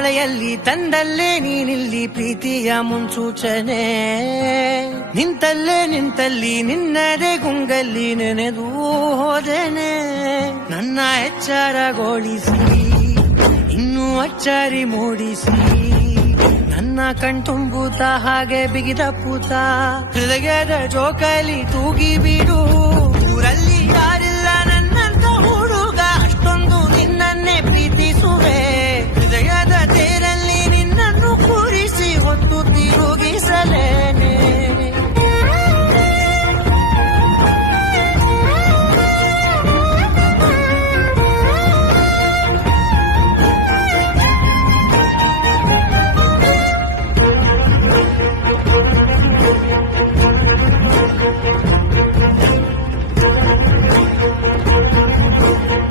ಮಳೆಯಲ್ಲಿ ತಂದಲ್ಲೇ ನೀನಿಲ್ಲಿ ಪ್ರೀತಿಯ ಮುನ್ಸೂಚನೆ. ನಿಂತಲ್ಲಿ ನಿನ್ನದೇ ಗುಂಗಲ್ಲಿ ನೆನೆದು ಹೋದೇನೆ. ನನ್ನ ಎಚ್ಚರಗೊಳಿಸಿ ಇನ್ನೂ ಅಚ್ಚರಿ ಮೂಡಿಸಿ, ನನ್ನ ಕಣ್ತುಂಬುತ್ತ ಹಾಗೆ ಬಿಗಿದ ಪೂತ ಹೃದಯದ ಜೋಕಾಲಿ ತೂಗಿ ಬಿಡು.